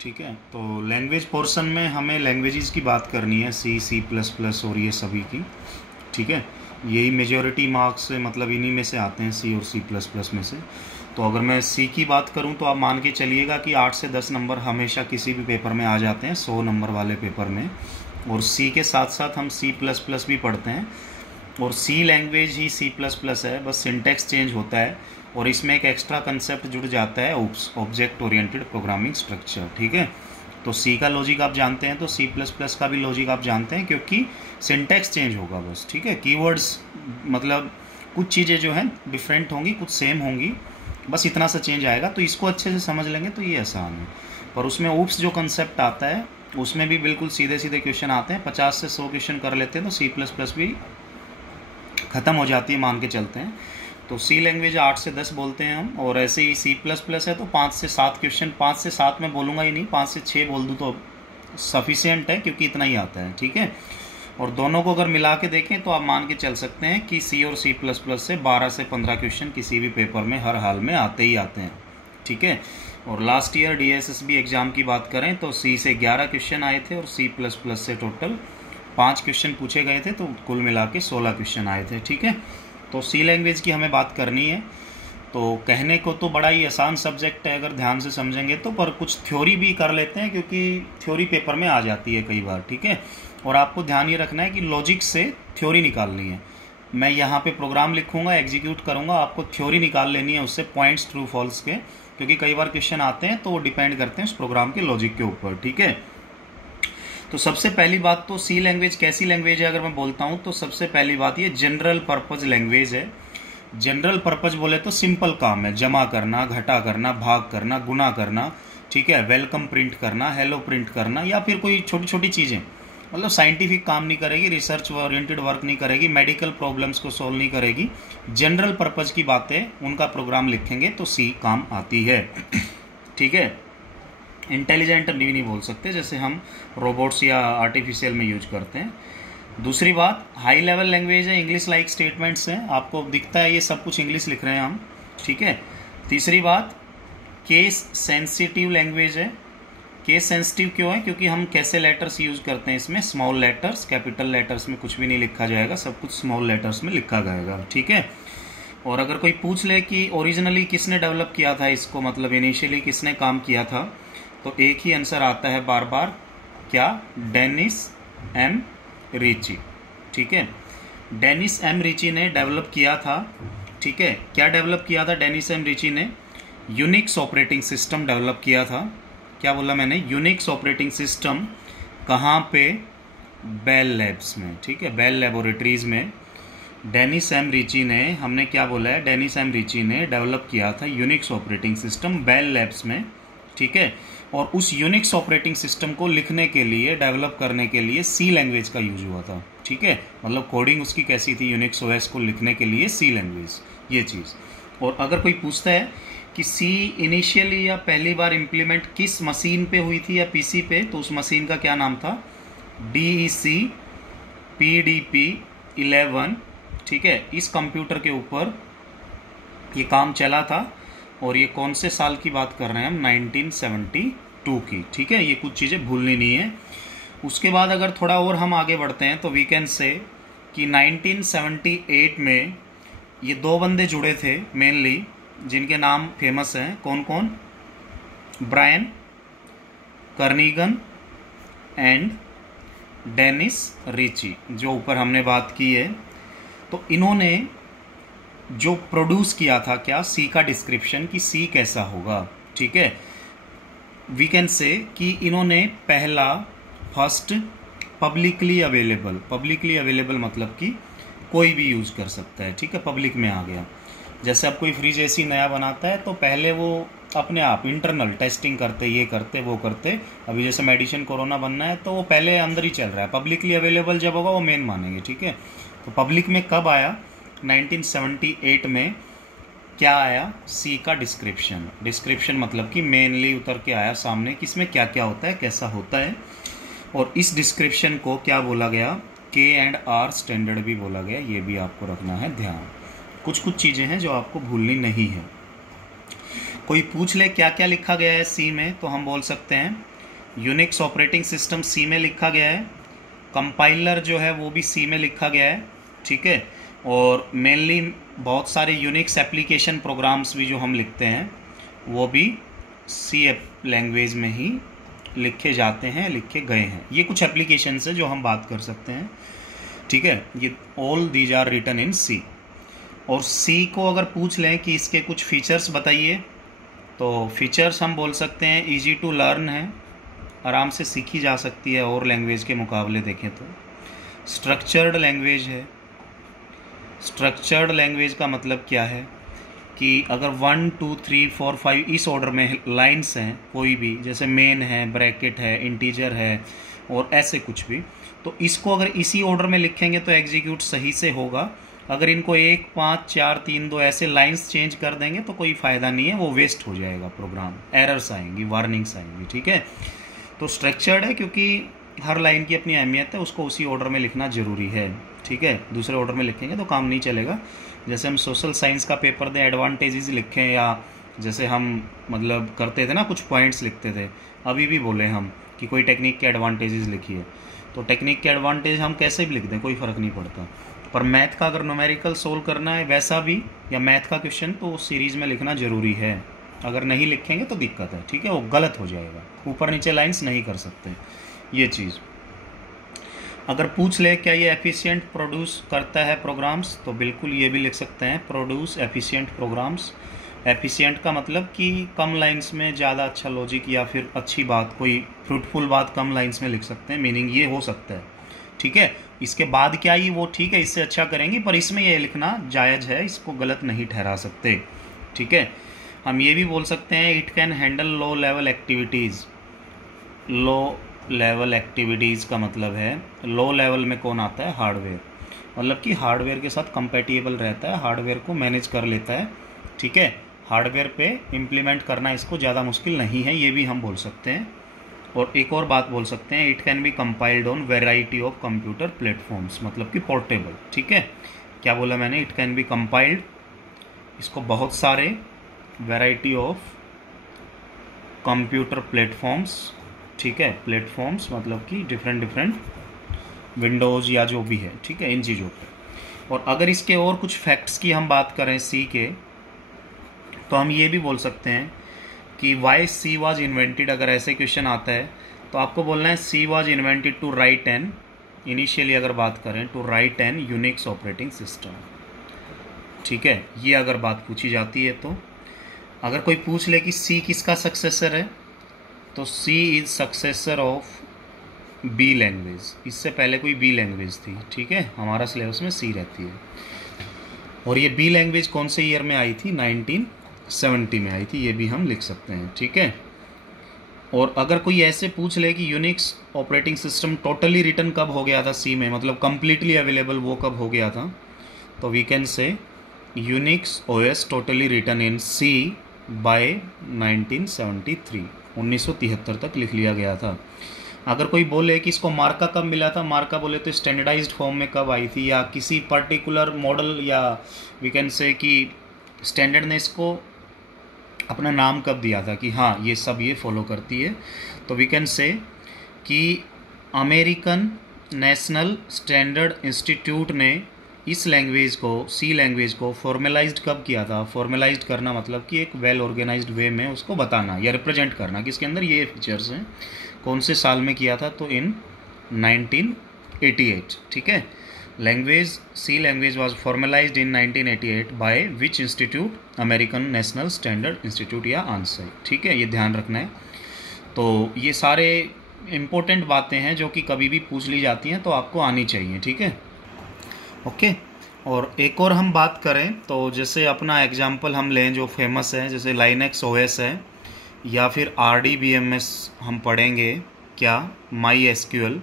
ठीक है, तो लैंग्वेज पोर्शन में हमें लैंग्वेजेस की बात करनी है, सी, सी प्लस प्लस और ये सभी की। ठीक है, यही मेजॉरिटी मार्क्स मतलब इन्हीं में से आते हैं, सी और सी प्लस प्लस में से। तो अगर मैं सी की बात करूं तो आप मान के चलिएगा कि 8 से 10 नंबर हमेशा किसी भी पेपर में आ जाते हैं, 100 नंबर वाले पेपर में। और सी के साथ साथ हम सी प्लस प्लस भी पढ़ते हैं, और सी लैंग्वेज ही सी प्लस प्लस है, बस सिंटेक्स चेंज होता है और इसमें एक एक्स्ट्रा कंसेप्ट जुड़ जाता है, ऑब्जेक्ट ओरिएंटेड प्रोग्रामिंग स्ट्रक्चर। ठीक है, तो सी का लॉजिक आप जानते हैं तो सी प्लस प्लस का भी लॉजिक आप जानते हैं, क्योंकि सिंटेक्स चेंज होगा बस। ठीक है, कीवर्ड्स मतलब कुछ चीज़ें जो हैं डिफरेंट होंगी, कुछ सेम होंगी, बस इतना सा चेंज आएगा। तो इसको अच्छे से समझ लेंगे तो ये आसान है। पर उसमें ऊप्स जो कंसेप्ट आता है उसमें भी बिल्कुल सीधे सीधे क्वेश्चन आते हैं, 50 से 100 क्वेश्चन कर लेते हैं तो सी प्लस प्लस भी ख़त्म हो जाती है, मान के चलते हैं। तो सी लैंग्वेज 8 से 10 बोलते हैं हम, और ऐसे ही सी प्लस प्लस है तो 5 से 7 क्वेश्चन, 5 से 7 मैं बोलूँगा ही नहीं, 5 से 6 बोल दूँ तो सफिशियंट है, क्योंकि इतना ही आता है। ठीक है, और दोनों को अगर मिला के देखें तो आप मान के चल सकते हैं कि सी और सी प्लस प्लस से 12 से 15 क्वेश्चन किसी भी पेपर में हर हाल में आते ही आते हैं। ठीक है, और लास्ट ईयर DSSB एग्ज़ाम की बात करें तो सी से 11 क्वेश्चन आए थे और सी प्लस प्लस से टोटल 5 क्वेश्चन पूछे गए थे, तो कुल मिला के 16 क्वेश्चन आए थे। ठीक है, तो सी लैंग्वेज की हमें बात करनी है। तो कहने को तो बड़ा ही आसान सब्जेक्ट है अगर ध्यान से समझेंगे तो, पर कुछ थ्योरी भी कर लेते हैं क्योंकि थ्योरी पेपर में आ जाती है कई बार। ठीक है, और आपको ध्यान ये रखना है कि लॉजिक से थ्योरी निकालनी है। मैं यहाँ पे प्रोग्राम लिखूंगा, एग्जीक्यूट करूँगा, आपको थ्योरी निकाल लेनी है उससे, पॉइंट्स ट्रू फॉल्स के, क्योंकि कई बार क्वेश्चन आते हैं तो वो डिपेंड करते हैं उस प्रोग्राम के लॉजिक के ऊपर। ठीक है, तो सबसे पहली बात तो सी लैंग्वेज कैसी लैंग्वेज है अगर मैं बोलता हूँ तो सबसे पहली बात ये जनरल पर्पज़ लैंग्वेज है। जनरल पर्पज़ बोले तो सिंपल काम है, जमा करना, घटा करना, भाग करना, गुना करना। ठीक है, वेलकम प्रिंट करना, हेलो प्रिंट करना, या फिर कोई छोटी छोटी चीज़ें, मतलब साइंटिफिक काम नहीं करेगी, रिसर्च ओरिएंटेड वर्क नहीं करेगी, मेडिकल प्रॉब्लम्स को सॉल्व नहीं करेगी। जनरल पर्पज़ की बातें उनका प्रोग्राम लिखेंगे तो सी काम आती है। ठीक है, इंटेलिजेंट नहीं बोल सकते जैसे हम रोबोट्स या आर्टिफिशियल में यूज करते हैं। दूसरी बात, हाई लेवल लैंग्वेज है, इंग्लिश लाइक स्टेटमेंट्स हैं, आपको दिखता है ये सब कुछ इंग्लिश लिख रहे हैं हम। ठीक है, तीसरी बात, केस सेंसिटिव लैंग्वेज है। केस सेंसिटिव क्यों है? क्योंकि हम कैसे लेटर्स यूज करते हैं इसमें, स्मॉल लेटर्स, कैपिटल लेटर्स में कुछ भी नहीं लिखा जाएगा, सब कुछ स्मॉल लेटर्स में लिखा जाएगा। ठीक है, और अगर कोई पूछ ले कि ओरिजिनली किसने डेवलप किया था इसको, मतलब इनिशियली किसने काम किया था, तो एक ही आंसर आता है बार बार, क्या? Dennis M Ritchie. ठीक है, डेनिस एम रिची ने डेवलप किया था। ठीक है, क्या डेवलप किया था डेनिस एम रिची ने? यूनिक्स ऑपरेटिंग सिस्टम डेवलप किया था। क्या बोला मैंने? Unix operating system. कहाँ पे? बेल लैब्स में। ठीक है, बेल लेबोरेटरीज में डेनिस एम रिची ने, हमने क्या बोला है, डेनिस एम रिची ने डेवलप किया था Unix operating system Bell Labs में। ठीक है, और उस यूनिक्स ऑपरेटिंग सिस्टम को लिखने के लिए, डेवलप करने के लिए सी लैंग्वेज का यूज हुआ था। ठीक है, मतलब कोडिंग उसकी कैसी थी, यूनिक्स ओएस को लिखने के लिए सी लैंग्वेज, ये चीज़। और अगर कोई पूछता है कि सी इनिशियली या पहली बार इम्प्लीमेंट किस मशीन पे हुई थी या पीसी पे, तो उस मशीन का क्या नाम था? DEC PDP-11। ठीक है, इस कंप्यूटर के ऊपर ये काम चला था, और ये कौन से साल की बात कर रहे हैं हम? 1972 की। ठीक है, ये कुछ चीज़ें भूलनी नहीं है। उसके बाद अगर थोड़ा और हम आगे बढ़ते हैं तो वी कैन से कि 1978 में ये दो बंदे जुड़े थे मेनली, जिनके नाम फेमस हैं। कौन कौन? Brian Kernighan and Dennis Ritchie, जो ऊपर हमने बात की है। तो इन्होंने जो प्रोड्यूस किया था क्या? सी का डिस्क्रिप्शन, कि सी कैसा होगा। ठीक है, वी कैन से कि इन्होंने पहला, फर्स्ट पब्लिकली अवेलेबल मतलब कि कोई भी यूज कर सकता है। ठीक है, पब्लिक में आ गया। जैसे अब कोई फ्रिज एसी नया बनाता है तो पहले वो अपने आप इंटरनल टेस्टिंग करते, ये करते वो करते। अभी जैसे मेडिसिन कोरोना बनना है तो वो पहले अंदर ही चल रहा है, पब्लिकली अवेलेबल जब होगा वो मेन मानेंगे। ठीक है, तो पब्लिक में कब आया? 1978 में। क्या आया? सी का डिस्क्रिप्शन मतलब कि मेनली उतर के आया सामने, किसमें क्या क्या होता है, कैसा होता है। और इस डिस्क्रिप्शन को क्या बोला गया? K&R स्टैंडर्ड भी बोला गया। ये भी आपको रखना है ध्यान। कुछ चीज़ें हैं जो आपको भूलनी नहीं है। कोई पूछ ले क्या क्या लिखा गया है सी में, तो हम बोल सकते हैं यूनिक्स ऑपरेटिंग सिस्टम सी में लिखा गया है, कंपाइलर जो है वो भी सी में लिखा गया है, ठीक है। और मेनली बहुत सारे यूनिक्स एप्लीकेशन प्रोग्राम्स भी जो हम लिखते हैं वो भी सी लैंग्वेज में ही लिखे जाते हैं, लिखे गए हैं। ये कुछ एप्लीकेशन है जो हम बात कर सकते हैं, ठीक है। ये all these are written in C. और सी को अगर पूछ लें कि इसके कुछ फीचर्स बताइए, तो फीचर्स हम बोल सकते हैं इजी टू लर्न है, आराम से सीखी जा सकती है और लैंग्वेज के मुकाबले देखें तो। स्ट्रक्चर्ड लैंग्वेज है। स्ट्रक्चर्ड लैंग्वेज का मतलब क्या है कि अगर 1 2 3 4 5 इस ऑर्डर में लाइंस हैं कोई भी, जैसे मेन है, ब्रैकेट है, इंटीजर है और ऐसे कुछ भी, तो इसको अगर इसी ऑर्डर में लिखेंगे तो एग्जीक्यूट सही से होगा। अगर इनको 1 5 4 3 2 ऐसे लाइंस चेंज कर देंगे तो कोई फ़ायदा नहीं है, वो वेस्ट हो जाएगा प्रोग्राम, एरर्स आएंगी, वार्निंग्स आएंगी, ठीक है। तो स्ट्रक्चर्ड है क्योंकि हर लाइन की अपनी अहमियत है, उसको उसी ऑर्डर में लिखना ज़रूरी है, ठीक है। दूसरे ऑर्डर में लिखेंगे तो काम नहीं चलेगा। जैसे हम सोशल साइंस का पेपर दें, एडवांटेजेस लिखें, या जैसे हम मतलब करते थे ना, कुछ पॉइंट्स लिखते थे, अभी भी बोले हम कि कोई टेक्निक के एडवांटेजेस लिखिए, तो टेक्निक के एडवांटेज हम कैसे भी लिख दें, कोई फ़र्क नहीं पड़ता। पर मैथ का अगर न्यूमेरिकल सोल्व करना है वैसा भी, या मैथ का क्वेश्चन, तो उस सीरीज़ में लिखना ज़रूरी है। अगर नहीं लिखेंगे तो दिक्कत है, ठीक है, वो गलत हो जाएगा, ऊपर नीचे लाइंस नहीं कर सकते ये चीज़। अगर पूछ ले क्या ये एफिशिएंट प्रोड्यूस करता है प्रोग्राम्स, तो बिल्कुल ये भी लिख सकते हैं, प्रोड्यूस एफिशिएंट प्रोग्राम्स। एफिशिएंट का मतलब कि कम लाइंस में ज़्यादा अच्छा लॉजिक या फिर अच्छी बात, कोई फ्रूटफुल बात कम लाइंस में लिख सकते हैं, मीनिंग ये हो सकता है, ठीक है। इसके बाद क्या ये वो ठीक है, इससे अच्छा करेंगे, पर इसमें ये लिखना जायज़ है, इसको गलत नहीं ठहरा सकते, ठीक है। हम ये भी बोल सकते हैं it can handle low level activities. Low level activities का मतलब है, लो लेवल में कौन आता है, हार्डवेयर, मतलब कि हार्डवेयर के साथ कंपैटिबल रहता है, हार्डवेयर को मैनेज कर लेता है, ठीक है। हार्डवेयर पे इम्प्लीमेंट करना इसको ज़्यादा मुश्किल नहीं है, ये भी हम बोल सकते हैं। और एक और बात बोल सकते हैं, it can be compiled on variety of computer platforms, मतलब कि पोर्टेबल, ठीक है। क्या बोला मैंने, इट कैन बी कंपाइल्ड, इसको बहुत सारे वैरायटी ऑफ कंप्यूटर प्लेटफॉर्म्स, ठीक है, प्लेटफॉर्म्स मतलब कि डिफरेंट विंडोज़ या जो भी है, ठीक है, इन चीज़ों पे। और अगर इसके और कुछ फैक्ट्स की हम बात करें सी के, तो हम ये भी बोल सकते हैं कि वाई सी वाज इन्वेंटेड। अगर ऐसे क्वेश्चन आता है तो आपको बोलना है C was invented to write an, initially अगर बात करें to write an Unix operating system, ठीक है। ये अगर बात पूछी जाती है तो अगर कोई पूछ ले कि सी किसका सक्सेसर है, तो C is successor of B language. इससे पहले कोई बी लैंग्वेज थी, ठीक है, हमारा सिलेबस में सी रहती है। और ये बी लैंग्वेज कौन से ईयर में आई थी, 1970 में आई थी, ये भी हम लिख सकते हैं, ठीक है। और अगर कोई ऐसे पूछ ले कि Unix operating system totally written कब हो गया था सी में, मतलब कंप्लीटली अवेलेबल वो कब हो गया था, तो we can say Unix OS totally written in C by 1973, 1973 तक लिख लिया गया था। अगर कोई बोले कि इसको मार्का कब मिला था, मार्का बोले तो स्टैंडर्डाइज्ड फॉर्म में कब आई थी, या किसी पर्टिकुलर मॉडल, या वी कैन से कि स्टैंडर्ड ने इसको अपना नाम कब दिया था कि हाँ ये सब ये फॉलो करती है, तो वी कैन से कि अमेरिकन नेशनल स्टैंडर्ड इंस्टीट्यूट ने इस लैंग्वेज को, सी लैंग्वेज को फॉर्मलाइज्ड कब किया था। फॉर्मलाइज्ड करना मतलब कि एक वेल ऑर्गेनाइज्ड वे में उसको बताना या रिप्रेजेंट करना कि इसके अंदर ये फीचर्स हैं। कौन से साल में किया था, तो इन 1988, ठीक है। Language C language was formalized in 1988 by which institute, American National Standard Institute या आंसर, ठीक है, ये ध्यान रखना है। तो ये सारे इम्पोर्टेंट बातें हैं जो कि कभी भी पूछ ली जाती हैं तो आपको आनी चाहिए, ठीक है, ओके। और एक और हम बात करें तो जैसे अपना एग्जाम्पल हम लें जो फेमस है, जैसे लाइनेक्स ओएस है, या फिर RDBMS हम पढ़ेंगे क्या, MySQL,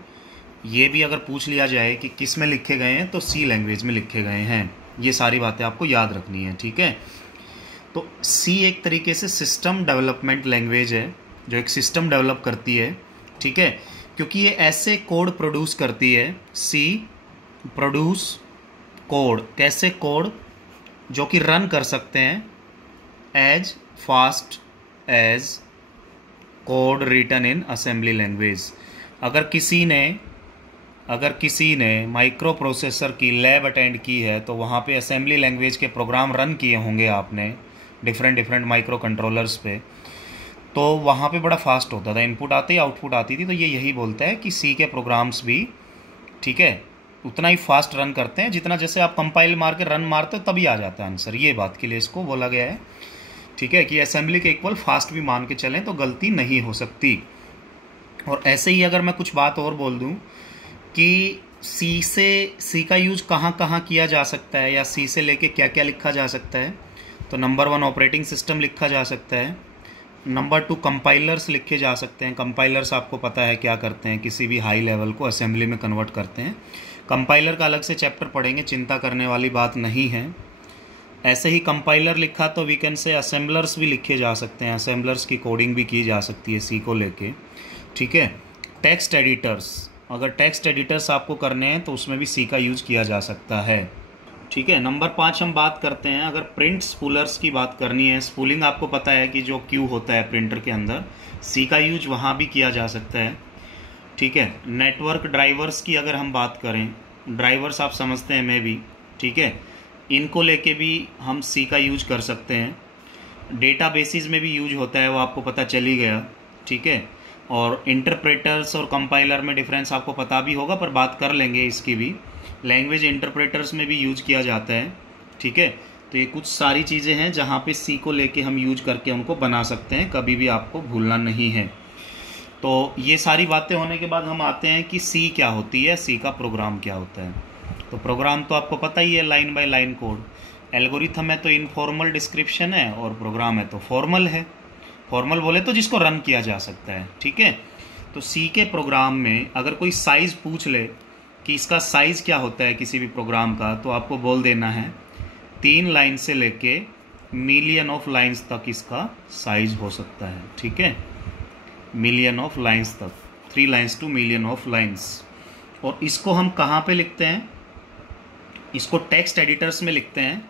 ये भी अगर पूछ लिया जाए कि किस में लिखे गए हैं तो सी लैंग्वेज में लिखे गए हैं। ये सारी बातें आपको याद रखनी है, ठीक है। तो सी एक तरीके से सिस्टम डेवलपमेंट लैंग्वेज है जो एक सिस्टम डेवलप करती है, ठीक है, क्योंकि ये ऐसे कोड प्रोड्यूस करती है। सी प्रोड्यूस कोड, कैसे कोड, जो कि रन कर सकते हैं as fast as code written in assembly language. अगर किसी ने माइक्रो प्रोसेसर की लैब अटेंड की है तो वहाँ पे असेंबली लैंग्वेज के प्रोग्राम रन किए होंगे आपने डिफरेंट माइक्रो कंट्रोलर्स पे, तो वहाँ पे बड़ा फास्ट होता था, इनपुट आते ही आउटपुट आती थी। तो ये यही बोलता है कि सी के प्रोग्राम्स भी, ठीक है, उतना ही फास्ट रन करते हैं जितना जैसे आप कंपाइल मार के रन मारते हो तभी आ जाता है आंसर। ये बात के लिए इसको बोला गया है, ठीक है, कि असेंबली के इक्वल फास्ट भी मान के चलें तो गलती नहीं हो सकती। और ऐसे ही अगर मैं कुछ बात और बोल दूं कि सी का यूज कहाँ कहाँ किया जा सकता है या सी से लेके क्या क्या लिखा जा सकता है, तो नंबर 1 ऑपरेटिंग सिस्टम लिखा जा सकता है, नंबर 2 कंपाइलर्स लिखे जा सकते हैं। कंपाइलर्स आपको पता है क्या करते हैं, किसी भी हाई लेवल को असेंबली में कन्वर्ट करते हैं। कंपाइलर का अलग से चैप्टर पढ़ेंगे, चिंता करने वाली बात नहीं है। ऐसे ही कंपाइलर लिखा तो वी कैन से असेंबलर्स भी लिखे जा सकते हैं, असेंबलर्स की कोडिंग भी की जा सकती है सी को लेके, ठीक है। टेक्स्ट एडिटर्स, अगर टेक्स्ट एडिटर्स आपको करने हैं तो उसमें भी सी का यूज किया जा सकता है, ठीक है। नंबर 5 हम बात करते हैं, अगर प्रिंट स्पूलर्स की बात करनी है, स्पूलिंग आपको पता है कि जो क्यू होता है प्रिंटर के अंदर, सी का यूज वहाँ भी किया जा सकता है, ठीक है। नेटवर्क ड्राइवर्स की अगर हम बात करें, ड्राइवर्स आप समझते हैं मैं भी, ठीक है, इनको लेके भी हम सी का यूज कर सकते हैं। डेटा बेसिस में भी यूज होता है, वो आपको पता चल ही गया, ठीक है। और इंटरप्रेटर्स और कंपाइलर में डिफरेंस आपको पता भी होगा, पर बात कर लेंगे इसकी भी। लैंग्वेज इंटरप्रेटर्स में भी यूज किया जाता है, ठीक है। तो ये कुछ सारी चीज़ें हैं जहाँ पे सी को लेके हम यूज करके उनको बना सकते हैं, कभी भी आपको भूलना नहीं है। तो ये सारी बातें होने के बाद हम आते हैं कि सी क्या होती है, सी का प्रोग्राम क्या होता है। तो प्रोग्राम तो आपको पता ही है, line by line code. Algorithm है तो इनफॉर्मल डिस्क्रिप्शन है, और प्रोग्राम है तो फॉर्मल है। फॉर्मल बोले तो जिसको रन किया जा सकता है, ठीक है। तो सी के प्रोग्राम में अगर कोई साइज़ पूछ ले कि इसका साइज़ क्या होता है किसी भी प्रोग्राम का, तो आपको बोल देना है 3 लाइन से लेके मिलियन ऑफ लाइन्स तक इसका साइज हो सकता है, ठीक है। मिलियन ऑफ लाइन्स तक, 3 lines two million of lines. और इसको हम कहाँ पे लिखते हैं, इसको टेक्स्ट एडिटर्स में लिखते हैं,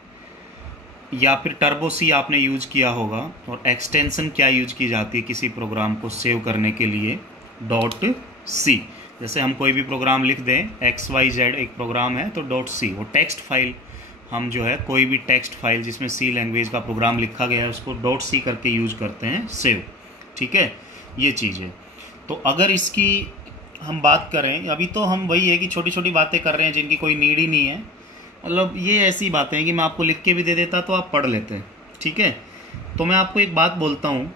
या फिर टर्बो सी आपने यूज किया होगा। और एक्सटेंशन क्या यूज की जाती है किसी प्रोग्राम को सेव करने के लिए, .c। जैसे हम कोई भी प्रोग्राम लिख दें, XYZ एक प्रोग्राम है तो .c, वो टेक्स्ट फाइल हम जो है कोई भी टेक्स्ट फाइल जिसमें सी लैंग्वेज का प्रोग्राम लिखा गया है उसको .c करके यूज करते हैं सेव, ठीक है। ये चीज़ है। तो अगर इसकी हम बात करें, अभी तो हम वही है कि छोटी छोटी बातें कर रहे हैं जिनकी कोई नीड ही नहीं है, मतलब ये ऐसी बातें हैं कि मैं आपको लिख के भी दे देता तो आप पढ़ लेते, ठीक है। तो मैं आपको एक बात बोलता हूँ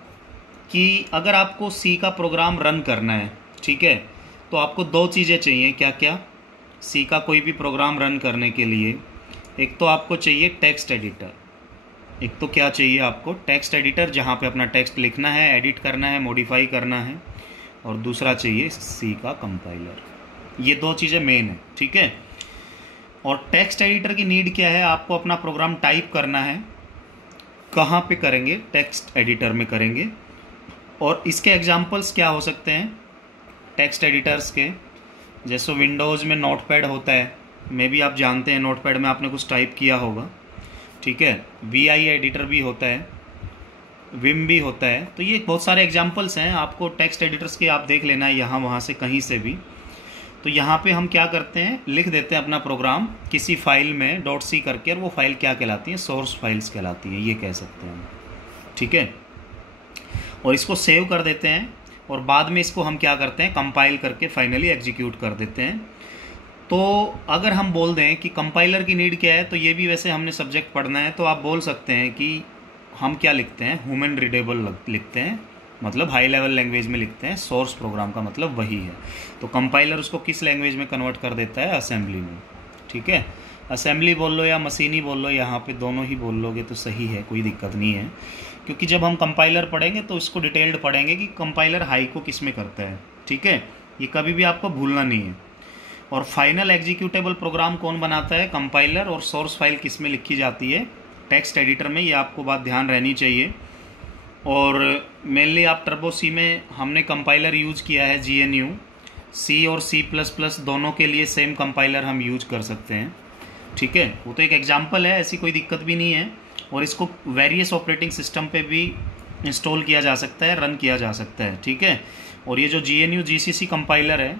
कि अगर आपको सी का प्रोग्राम रन करना है, ठीक है, तो आपको 2 चीज़ें चाहिए। क्या क्या? सी का कोई भी प्रोग्राम रन करने के लिए एक तो आपको चाहिए टेक्स्ट एडिटर, एक तो क्या चाहिए आपको, टेक्स्ट एडिटर जहाँ पे अपना टेक्स्ट लिखना है, एडिट करना है, मॉडिफाई करना है, और दूसरा चाहिए सी का कंपाइलर। ये 2 चीज़ें मेन है, ठीक है। और टेक्स्ट एडिटर की नीड क्या है, आपको अपना प्रोग्राम टाइप करना है, कहाँ पे करेंगे, टेक्स्ट एडिटर में करेंगे। और इसके एग्जांपल्स क्या हो सकते हैं टेक्स्ट एडिटर्स के, जैसे विंडोज़ में नोटपैड होता है, मे भी आप जानते हैं नोटपैड में आपने कुछ टाइप किया होगा, ठीक है। VI एडिटर भी होता है, विम भी होता है। तो ये बहुत सारे एग्जांपल्स हैं, आपको टेक्स्ट एडिटर्स के आप देख लेना है यहाँ वहाँ से कहीं से भी। तो यहाँ पे हम क्या करते हैं, लिख देते हैं अपना प्रोग्राम किसी फाइल में .c करके, और वो फाइल क्या कहलाती है, सोर्स फाइल्स कहलाती है, ये कह सकते हैं, ठीक है। और इसको सेव कर देते हैं, और बाद में इसको हम क्या करते हैं, कंपाइल करके फाइनली एग्जीक्यूट कर देते हैं। तो अगर हम बोल दें कि कंपाइलर की नीड क्या है, तो ये भी वैसे हमने सब्जेक्ट पढ़ना है, तो आप बोल सकते हैं कि हम क्या लिखते हैं, ह्यूमन रीडेबल लिखते हैं, मतलब हाई लेवल लैंग्वेज में लिखते हैं। सोर्स प्रोग्राम का मतलब वही है। तो कंपाइलर उसको किस लैंग्वेज में कन्वर्ट कर देता है, असेंबली में, ठीक है। असेंबली बोल लो या मशीनी बोल लो, यहाँ पे दोनों ही बोल लोगे तो सही है, कोई दिक्कत नहीं है। क्योंकि जब हम कंपाइलर पढ़ेंगे तो इसको डिटेल्ड पढ़ेंगे कि कंपाइलर हाई को किस में करता है, ठीक है। ये कभी भी आपको भूलना नहीं है। और फाइनल एग्जीक्यूटेबल प्रोग्राम कौन बनाता है, कंपाइलर। और सोर्स फाइल किस में लिखी जाती है, टेक्स्ट एडिटर में। ये आपको बात ध्यान रहनी चाहिए। और मेनली आप टर्बो सी में हमने कंपाइलर यूज किया है GNU। सी और C++ दोनों के लिए सेम कंपाइलर हम यूज कर सकते हैं, ठीक है। वो तो एक एग्जांपल है, ऐसी कोई दिक्कत भी नहीं है। और इसको वेरियस ऑपरेटिंग सिस्टम पे भी इंस्टॉल किया जा सकता है, रन किया जा सकता है, ठीक है। और ये जो GNU GCC कंपाइलर है,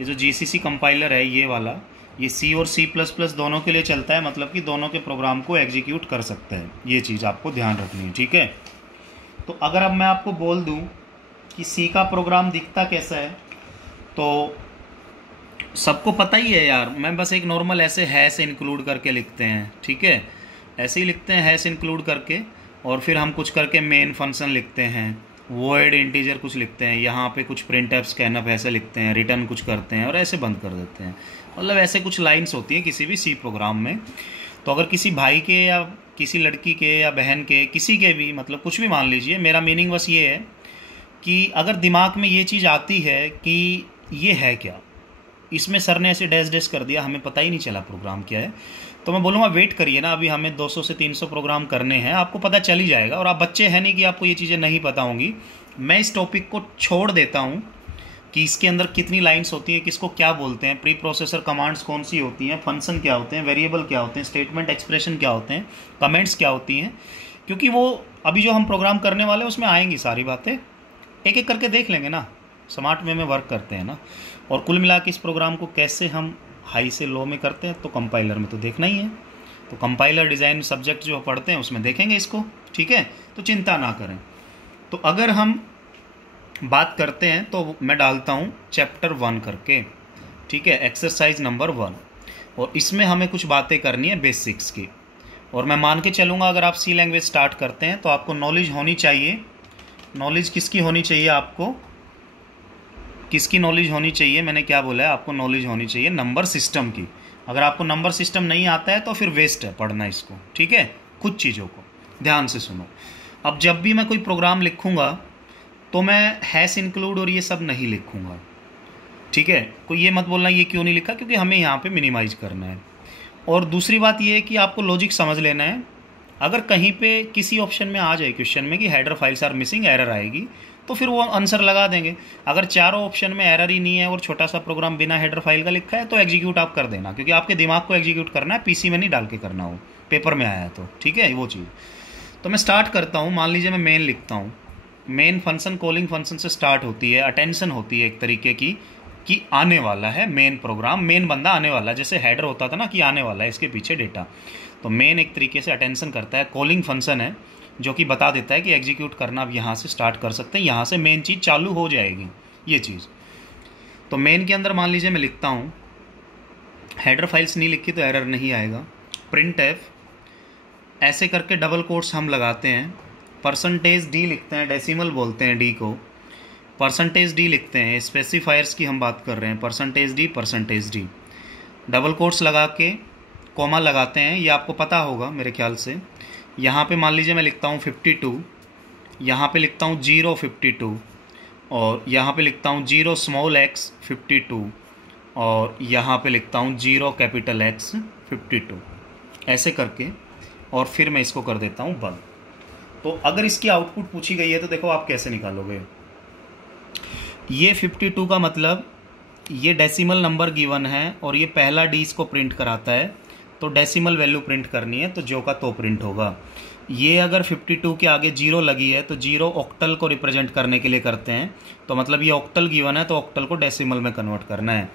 ये जो GCC कंपाइलर है ये वाला, ये C और C++ दोनों के लिए चलता है, मतलब कि दोनों के प्रोग्राम को एग्जीक्यूट कर सकता है। ये चीज़ आपको ध्यान रखनी है, ठीक है। तो अगर अब मैं आपको बोल दूं कि C का प्रोग्राम दिखता कैसा है, तो सबको पता ही है यार। मैं बस एक नॉर्मल ऐसे हैश इंक्लूड करके लिखते हैं, ठीक है, ऐसे ही लिखते हैं हैश इंक्लूड करके, और फिर हम कुछ करके मेन फंक्शन लिखते हैं, वॉइड इंटीजर कुछ लिखते हैं, यहाँ पे कुछ प्रिंट एफ स्कैनअप ऐसे लिखते हैं, रिटर्न कुछ करते हैं और ऐसे बंद कर देते हैं। मतलब ऐसे कुछ लाइंस होती हैं किसी भी C प्रोग्राम में। तो अगर किसी भाई के या किसी लड़की के या बहन के, किसी के भी, मतलब कुछ भी मान लीजिए, मेरा मीनिंग बस ये है कि अगर दिमाग में ये चीज़ आती है कि ये है क्या, इसमें सर ने ऐसे डैश डैश कर दिया, हमें पता ही नहीं चला प्रोग्राम क्या है, तो मैं बोलूँगा वेट करिए ना, अभी हमें 200 से 300 प्रोग्राम करने हैं, आपको पता चल ही जाएगा। और आप बच्चे हैं नहीं कि आपको ये चीज़ें नहीं पता होंगी। मैं इस टॉपिक को छोड़ देता हूँ कि इसके अंदर कितनी लाइंस होती हैं, किसको क्या बोलते हैं, प्री प्रोसेसर कमांड्स कौन सी होती हैं, फंक्शन क्या होते हैं, वेरिएबल क्या होते हैं, स्टेटमेंट एक्सप्रेशन क्या होते हैं, कमेंट्स क्या होती हैं, क्योंकि वो अभी जो हम प्रोग्राम करने वाले हैं उसमें आएंगी सारी बातें, एक एक करके देख लेंगे ना, स्मार्ट वे में वर्क करते हैं ना। और कुल मिला के इस प्रोग्राम को कैसे हम हाई से लो में करते हैं तो कंपाइलर में तो देखना ही है। तो कंपाइलर डिज़ाइन सब्जेक्ट जो पढ़ते हैं उसमें देखेंगे इसको, ठीक है, तो चिंता ना करें। तो अगर हम बात करते हैं तो मैं डालता हूँ चैप्टर 1 करके, ठीक है, एक्सरसाइज नंबर 1, और इसमें हमें कुछ बातें करनी है बेसिक्स की। और मैं मान के चलूँगा अगर आप C लैंग्वेज स्टार्ट करते हैं तो आपको नॉलेज होनी चाहिए। नॉलेज किसकी होनी चाहिए? आपको किसकी नॉलेज होनी चाहिए? मैंने क्या बोला है, आपको नॉलेज होनी चाहिए नंबर सिस्टम की। अगर आपको नंबर सिस्टम नहीं आता है तो फिर वेस्ट है पढ़ना इसको, ठीक है। कुछ चीज़ों को ध्यान से सुनो। अब जब भी मैं कोई प्रोग्राम लिखूंगा तो मैं हैश इंक्लूड और ये सब नहीं लिखूंगा, ठीक है। कोई ये मत बोलना ये क्यों नहीं लिखा, क्योंकि हमें यहाँ पे मिनिमाइज करना है। और दूसरी बात ये है कि आपको लॉजिक समझ लेना है। अगर कहीं पे किसी ऑप्शन में आ जाए क्वेश्चन में कि header files are missing, error आएगी, तो फिर वो आंसर लगा देंगे। अगर चारों ऑप्शन में एरर ही नहीं है और छोटा सा प्रोग्राम बिना हेडर फाइल का लिखा है तो एग्जीक्यूट आप कर देना, क्योंकि आपके दिमाग को एग्जीक्यूट करना है, पीसी में नहीं डाल के करना हो, पेपर में आया है तो, ठीक है, वो चीज़। तो मैं स्टार्ट करता हूँ, मान लीजिए मैं मेन लिखता हूँ। मेन फंक्शन कॉलिंग फंक्शन से स्टार्ट होती है, अटेंशन होती है एक तरीके की कि आने वाला है मेन प्रोग्राम, मेन बंदा आने वाला है। जैसे हेडर होता था ना कि आने वाला है इसके पीछे डेटा, तो मेन एक तरीके से अटेंशन करता है। कॉलिंग फंक्शन है जो कि बता देता है कि एग्जीक्यूट करना अब यहाँ से स्टार्ट कर सकते हैं, यहाँ से मेन चीज़ चालू हो जाएगी, ये चीज़। तो मेन के अंदर मान लीजिए मैं लिखता हूँ, हेडर फाइल्स नहीं लिखी तो एरर नहीं आएगा। प्रिंट एफ ऐसे करके डबल कोट्स हम लगाते हैं, %d लिखते हैं, डेसिमल बोलते हैं d को, %d लिखते हैं। स्पेसिफायर्स की हम बात कर रहे हैं, %d डबल कोट्स लगा के कॉमा लगाते हैं, ये आपको पता होगा मेरे ख्याल से। यहाँ पे मान लीजिए मैं लिखता हूँ 52, यहाँ पे लिखता हूँ 052, और यहाँ पे लिखता हूँ 0 स्मॉल x 52, और यहाँ पे लिखता हूँ 0 कैपिटल X 52, ऐसे करके, और फिर मैं इसको कर देता हूँ बंद। तो अगर इसकी आउटपुट पूछी गई है तो देखो आप कैसे निकालोगे। ये 52 का मतलब ये डेसिमल नंबर गिवन है और ये पहला डी इसको प्रिंट कराता है, तो डेसिमल वैल्यू प्रिंट करनी है, तो जो का तो प्रिंट होगा। ये अगर 52 के आगे 0 लगी है तो 0 ऑक्टल को रिप्रेजेंट करने के लिए करते हैं, तो मतलब ये ऑक्टल गिवन है तो ऑक्टल को डेसिमल में कन्वर्ट करना है।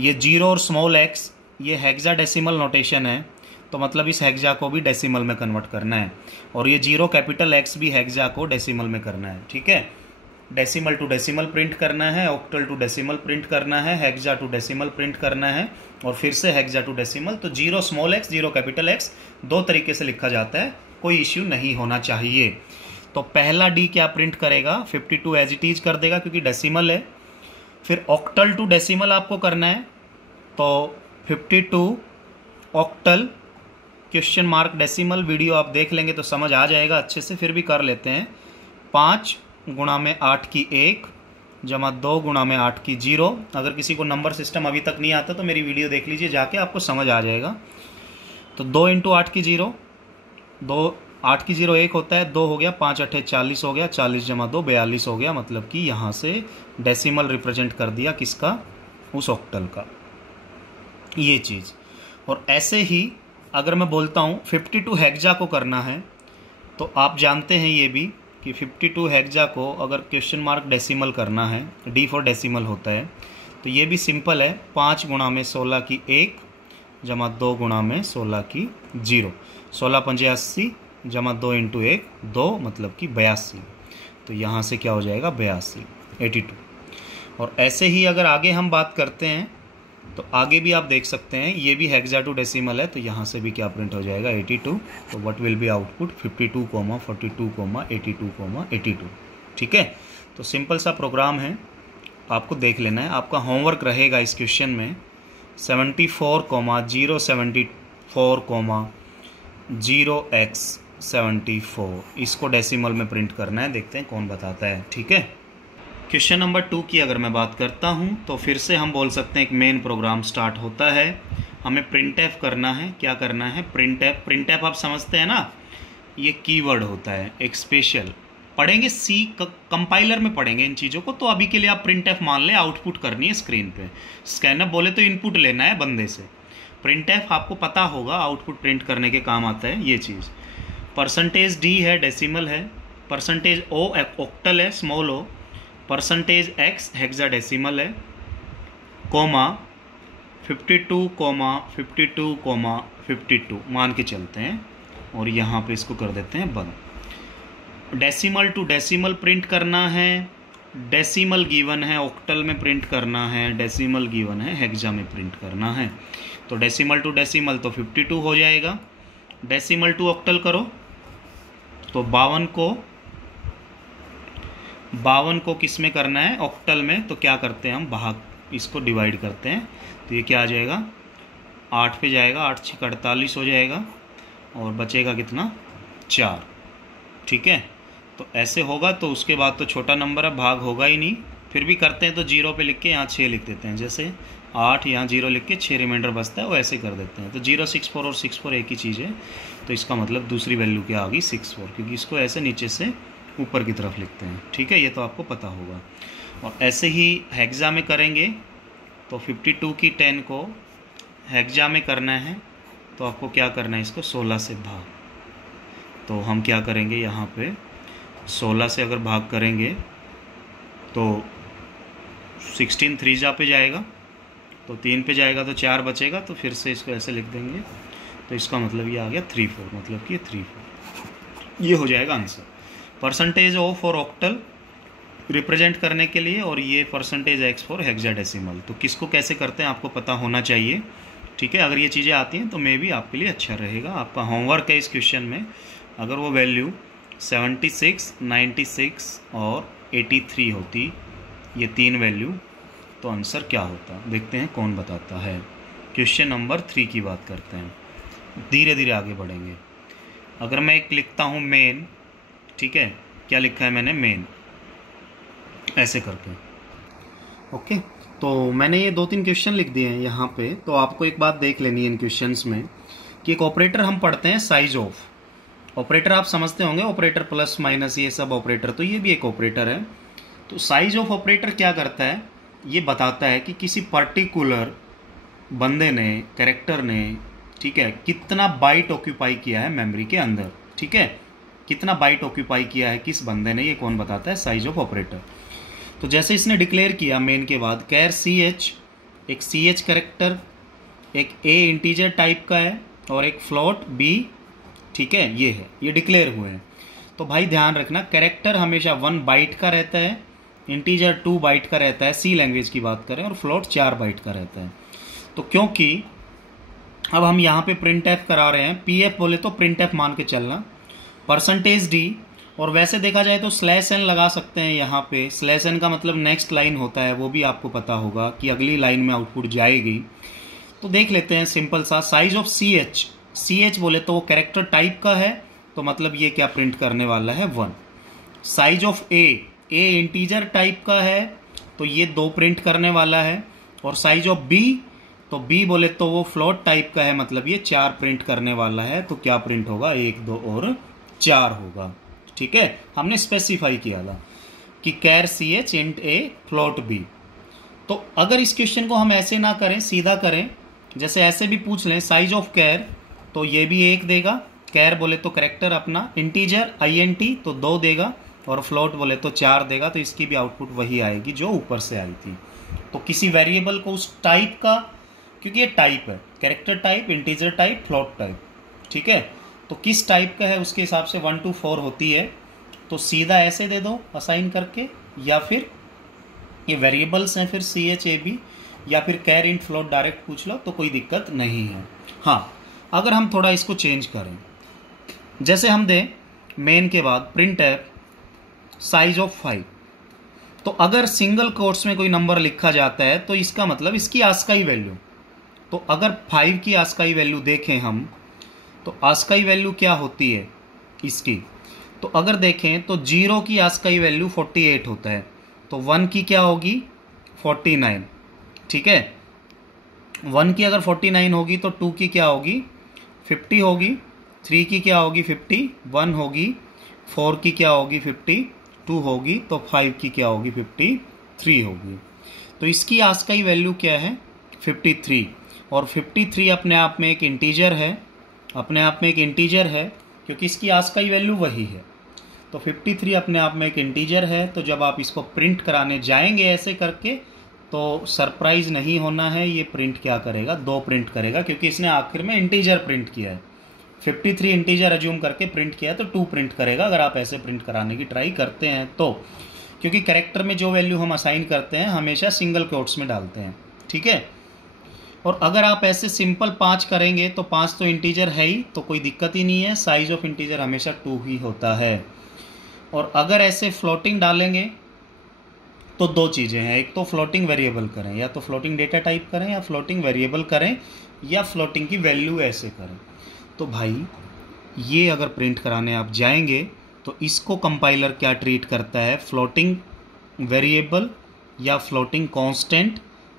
ये 0 और स्मॉल x ये हेक्साडेसिमल नोटेशन है, तो मतलब इस हेक्सा को भी डेसिमल में कन्वर्ट करना है। और ये 0 कैपिटल X भी हेक्सा को डेसिमल में करना है, ठीक है। डेसिमल टू डेसिमल प्रिंट करना है, ऑक्टल टू डेसिमल प्रिंट करना है, हेक्सा टू डेसिमल प्रिंट करना है, और फिर से हेक्सा टू डेसिमल। तो 0 स्मॉल x 0 कैपिटल X दो तरीके से लिखा जाता है, कोई इश्यू नहीं होना चाहिए। तो पहला डी क्या प्रिंट करेगा, 52 एज इट इज कर देगा क्योंकि डेसिमल है। फिर ऑक्टल टू डेसिमल आपको करना है, तो 52 octal question mark decimal, video आप देख लेंगे तो समझ आ जाएगा अच्छे से, फिर भी कर लेते हैं। 5 गुणा में 8 की 1 जमा 2 गुणा में 8 की 0। अगर किसी को नंबर सिस्टम अभी तक नहीं आता तो मेरी वीडियो देख लीजिए जाके, आपको समझ आ जाएगा। तो 2 इंटू 8 की 0, 2 8 की 0 1 होता है, 2 हो गया, 5 8 40 हो गया, 40 जमा 2 42 हो गया। मतलब कि यहाँ से डेसिमल रिप्रेजेंट कर दिया किसका, उस ऑक्टल का, ये चीज़। और ऐसे ही अगर मैं बोलता हूँ 52 हेक्सा को करना है, तो आप जानते हैं ये भी कि 52 हेक्सा को अगर क्वेश्चन मार्क डेसिमल करना है, डी फॉर डेसिमल होता है, तो ये भी सिंपल है। 5 गुणा में 16 की 1 जमा 2 गुणा में 16 की 0, 16 पंजे 80 जमा 2 इंटू 1 2 मतलब कि 82। तो यहाँ से क्या हो जाएगा 82, 82। और ऐसे ही अगर आगे हम बात करते हैं तो आगे भी आप देख सकते हैं, ये भी हेक्सा टू डेसिमल है, तो यहाँ से भी क्या प्रिंट हो जाएगा 82। तो व्हाट विल बी आउटपुट 52, 42, 82, 82। ठीक है, तो सिंपल सा प्रोग्राम है, आपको देख लेना है। आपका होमवर्क रहेगा इस क्वेश्चन में 74,074,0x74 इसको डेसिमल में प्रिंट करना है। देखते हैं कौन बताता है। ठीक है, क्वेश्चन नंबर 2 की अगर मैं बात करता हूं तो फिर से हम बोल सकते हैं एक मेन प्रोग्राम स्टार्ट होता है। हमें प्रिंट एफ करना है। क्या करना है? Print F. प्रिंट एफ आप समझते हैं ना, ये कीवर्ड होता है एक स्पेशल, पढ़ेंगे सी कंपाइलर में पढ़ेंगे इन चीज़ों को। तो अभी के लिए आप प्रिंट एफ मान लें, आउटपुट करनी है स्क्रीन पे। स्कैनर बोले तो इनपुट लेना है बंदे से। प्रिंट एफ आपको पता होगा, आउटपुट प्रिंट करने के काम आता है ये चीज़। परसेंटेज डी है, डेसिमल है। परसेंटेज ओ ऑक्टल है, स्मॉल ओ। परसेंटेज एक्स हेक्साडेसिमल है, कोमा 52, 52, 52 मान के चलते हैं और यहाँ पे इसको कर देते हैं बंद। डेसिमल टू डेसिमल प्रिंट करना है, डेसिमल गिवन है ऑक्टल में प्रिंट करना है, डेसिमल गिवन है हेक्सा में प्रिंट करना है। तो डेसिमल टू डेसिमल तो 52 हो जाएगा। डेसिमल टू ऑक्टल करो तो 52 को किस में करना है? ऑक्टल में। तो क्या करते हैं हम, भाग इसको डिवाइड करते हैं। तो ये क्या आ जाएगा 8 पे जाएगा, 8 6 48 हो जाएगा और बचेगा कितना 4। ठीक है, तो ऐसे होगा। तो उसके बाद तो छोटा नंबर है, भाग होगा ही नहीं। फिर भी करते हैं तो 0 पे लिख के यहाँ 6 लिख देते हैं। जैसे 8 यहाँ 0 लिख के 6 रिमाइंडर बचता है, वो ऐसे कर देते हैं। तो 0 6 4 और 6 4 एक ही चीज़ है। तो इसका मतलब दूसरी वैल्यू क्या आ गई 6 4, क्योंकि इसको ऐसे नीचे से ऊपर की तरफ लिखते हैं। ठीक है, ये तो आपको पता होगा। और ऐसे ही हेक्सा में करेंगे तो 52 की 10 को हेक्सा में करना है तो आपको क्या करना है, इसको 16 से भाग। तो हम क्या करेंगे, यहाँ पे 16 से अगर भाग करेंगे तो 16 3 जा पे जाएगा, तो 3 पे जाएगा तो 4 बचेगा। तो फिर से इसको ऐसे लिख देंगे। तो इसका मतलब ये आ गया 3 4, मतलब कि 3 4 ये हो जाएगा answer. Percentage O for octal represent करने के लिए, और ये परसेंटेज एक्स फॉर हेक्साडेसिमल। तो किसको कैसे करते हैं आपको पता होना चाहिए। ठीक है, अगर ये चीज़ें आती हैं तो मे भी आपके लिए अच्छा रहेगा। आपका होमवर्क है इस क्वेश्चन में, अगर वो वैल्यू 76, 96 और 83 होती, ये 3 वैल्यू, तो आंसर क्या होता। देखते हैं कौन बताता है। क्वेश्चन नंबर 3 की बात करते हैं, धीरे धीरे आगे बढ़ेंगे। अगर मैं एक लिखता हूँ मेन, ठीक है, क्या लिखा है मैंने, मेन, ऐसे करके। ओके, तो मैंने ये 2-3 क्वेश्चन लिख दिए हैं यहाँ पे। तो आपको एक बात देख लेनी है इन क्वेश्चंस में कि एक ऑपरेटर हम पढ़ते हैं साइज ऑफ। ऑपरेटर आप समझते होंगे, ऑपरेटर प्लस माइनस ये सब ऑपरेटर, तो ये भी एक ऑपरेटर है। तो साइज ऑफ ऑपरेटर क्या करता है, ये बताता है कि किसी पर्टिकुलर बंदे ने, कैरेक्टर ने, ठीक है, कितना बाइट ऑक्यूपाई किया है मेमोरी के अंदर। ठीक है, कितना बाइट ऑक्यूपाई किया है किस बंदे ने, ये कौन बताता है, साइज ऑफ ऑपरेटर। तो जैसे इसने डिक्लेयर किया मेन के बाद कैर CH, एक CH कैरेक्टर, एक A इंटीजर टाइप का है और एक फ्लोट B। ठीक है, ये है, ये डिक्लेयर हुए हैं। तो भाई ध्यान रखना, कैरेक्टर हमेशा 1 बाइट का रहता है, इंटीजर 2 बाइट का रहता है, C लैंग्वेज की बात करें, और फ्लोट 4 बाइट का रहता है। तो क्योंकि अब हम यहाँ पे प्रिंट एफ करा रहे हैं, PF बोले तो प्रिंट एफ मान के चलना, परसेंटेज D, और वैसे देखा जाए तो /n लगा सकते हैं यहाँ पे। /n का मतलब नेक्स्ट लाइन होता है, वो भी आपको पता होगा कि अगली लाइन में आउटपुट जाएगी। तो देख लेते हैं सिंपल सा, साइज ऑफ CH बोले तो वो कैरेक्टर टाइप का है, तो मतलब ये क्या प्रिंट करने वाला है 1। Size of A integer type का है, तो ये 2 प्रिंट करने वाला है। और साइज ऑफ B, तो B बोले तो वो फ्लोट टाइप का है, मतलब ये 4 प्रिंट करने वाला है। तो क्या प्रिंट होगा, 1 2 और 4 होगा। ठीक है, हमने स्पेसिफाई किया था कि कैर CH int A float B। तो अगर इस क्वेश्चन को हम ऐसे ना करें, सीधा करें, जैसे ऐसे भी पूछ लें साइज ऑफ कैर, तो ये भी 1 देगा। कैर बोले तो कैरेक्टर अपना, इंटीजर INT तो 2 देगा, और फ्लोट बोले तो 4 देगा, तो इसकी भी आउटपुट वही आएगी जो ऊपर से आई थी। तो किसी वेरिएबल को उस टाइप का, क्योंकि ये टाइप है, character type, integer type, float type, ठीक है, तो किस टाइप का है उसके हिसाब से 1 to 4 होती है। तो सीधा ऐसे दे दो असाइन करके, या फिर ये वेरिएबल्स हैं फिर CHAB, या फिर कैर इंट फ्लोट डायरेक्ट पूछ लो तो कोई दिक्कत नहीं है। हाँ, अगर हम थोड़ा इसको चेंज करें, जैसे हम दें मेन के बाद प्रिंट एफ साइज ऑफ 5, तो अगर सिंगल कोट्स में कोई नंबर लिखा जाता है तो इसका मतलब इसकी आस्काई वैल्यू, तो अगर 5 की आस्काई वैल्यू देखें हम, तो आस्काई वैल्यू क्या होती है इसकी, तो अगर देखें तो 0 की आस्काई वैल्यू 48 होता है, तो 1 की क्या होगी 49, ठीक है, 1 की अगर 49 होगी तो 2 की क्या होगी 50 होगी, 3 की क्या होगी 51 होगी, 4 की क्या होगी 52 होगी, तो 5 की क्या होगी 53 होगी। तो इसकी आस्काई वैल्यू क्या है 53, और 53 अपने आप में एक इंटीजर है, अपने आप में एक इंटीजर है क्योंकि इसकी आस्काई वैल्यू वही है। तो 53 अपने आप में एक इंटीजर है, तो जब आप इसको प्रिंट कराने जाएंगे ऐसे करके तो सरप्राइज नहीं होना है, ये प्रिंट क्या करेगा 2 प्रिंट करेगा, क्योंकि इसने आखिर में इंटीजर प्रिंट किया है, 53 इंटीजर अज्यूम करके प्रिंट किया है, तो 2 प्रिंट करेगा अगर आप ऐसे प्रिंट कराने की ट्राई करते हैं तो, क्योंकि कैरेक्टर में जो वैल्यू हम असाइन करते हैं हमेशा सिंगल कोट्स में डालते हैं, ठीक है। और अगर आप ऐसे सिंपल 5 करेंगे तो 5 तो इंटीजर है ही, तो कोई दिक्कत ही नहीं है, साइज ऑफ इंटीजर हमेशा 2 ही होता है। और अगर ऐसे फ्लोटिंग डालेंगे तो 2 चीज़ें हैं, एक तो फ्लोटिंग वेरिएबल करें, या तो फ्लोटिंग डेटा टाइप करें, या फ्लोटिंग वेरिएबल करें, या फ्लोटिंग की वैल्यू ऐसे करें। तो भाई ये अगर प्रिंट कराने आप जाएंगे तो इसको कंपाइलर क्या ट्रीट करता है, फ्लोटिंग वेरिएबल या फ्लोटिंग कांस्टेंट,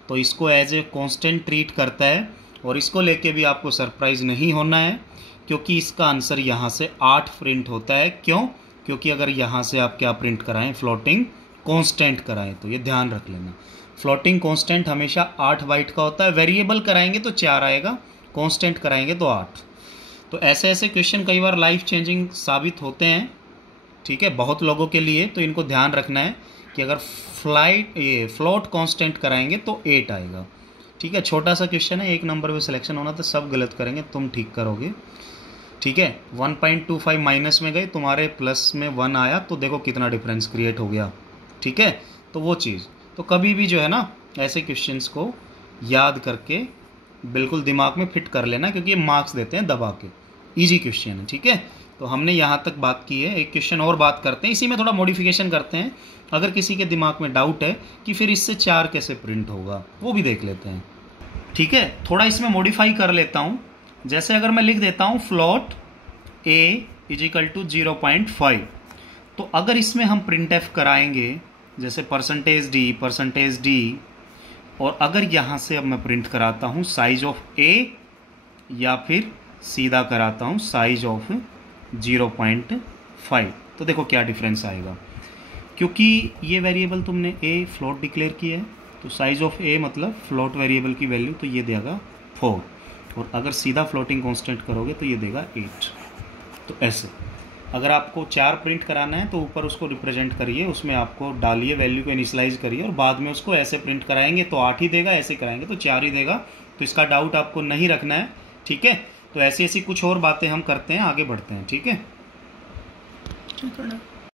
तो इसको एज ए कांस्टेंट ट्रीट करता है। और इसको लेके भी आपको सरप्राइज नहीं होना है, क्योंकि इसका आंसर यहाँ से 8 प्रिंट होता है। क्यों? क्योंकि अगर यहाँ से आप क्या प्रिंट कराएं, फ्लोटिंग कांस्टेंट कराएं, तो ये ध्यान रख लेना, फ्लोटिंग कांस्टेंट हमेशा 8 बाइट का होता है। वेरिएबल कराएंगे तो 4 आएगा, कांस्टेंट कराएंगे तो 8। तो ऐसे ऐसे क्वेश्चन कई बार लाइफ चेंजिंग साबित होते हैं, ठीक है, बहुत लोगों के लिए। तो इनको ध्यान रखना है कि अगर फ्लोट कांस्टेंट कराएंगे तो 8 आएगा, ठीक है। छोटा सा क्वेश्चन है, 1 नंबर पे सिलेक्शन होना, तो सब गलत करेंगे, तुम ठीक करोगे, ठीक है। 1.25 माइनस में गए, तुम्हारे प्लस में 1 आया, तो देखो कितना डिफरेंस क्रिएट हो गया, ठीक है। तो वो चीज़, तो कभी भी जो है ना ऐसे क्वेश्चंस को याद करके बिल्कुल दिमाग में फिट कर लेना, क्योंकि ये मार्क्स देते हैं दबा के, इजी क्वेश्चन है, ठीक है। तो हमने यहाँ तक बात की है, एक क्वेश्चन और बात करते हैं, इसी में थोड़ा मॉडिफिकेशन करते हैं। अगर किसी के दिमाग में डाउट है कि फिर इससे 4 कैसे प्रिंट होगा, वो भी देख लेते हैं, ठीक है। थोड़ा इसमें मॉडिफाई कर लेता हूँ। जैसे अगर मैं लिख देता हूँ फ्लोट a = 0.5, तो अगर इसमें हम प्रिंट एफ कराएंगे जैसे %d, और अगर यहाँ से अब मैं प्रिंट कराता हूँ साइज ऑफ a, या फिर सीधा कराता हूँ साइज ऑफ 0.5, तो देखो क्या डिफरेंस आएगा। क्योंकि ये वेरिएबल तुमने a फ्लोट डिक्लेयर किया है, तो साइज ऑफ a मतलब फ्लोट वेरिएबल की वैल्यू, तो ये देगा 4, और अगर सीधा फ्लोटिंग कांस्टेंट करोगे तो ये देगा 8। तो ऐसे अगर आपको 4 प्रिंट कराना है तो ऊपर उसको रिप्रेजेंट करिए, उसमें आपको डालिए, वैल्यू को इनिशियलाइज करिए, और बाद में उसको ऐसे प्रिंट कराएंगे तो 8 ही देगा, ऐसे कराएंगे तो 4 ही देगा। तो इसका डाउट आपको नहीं रखना है, ठीक है। तो ऐसी ऐसी कुछ और बातें हम करते हैं, आगे बढ़ते हैं, ठीक है।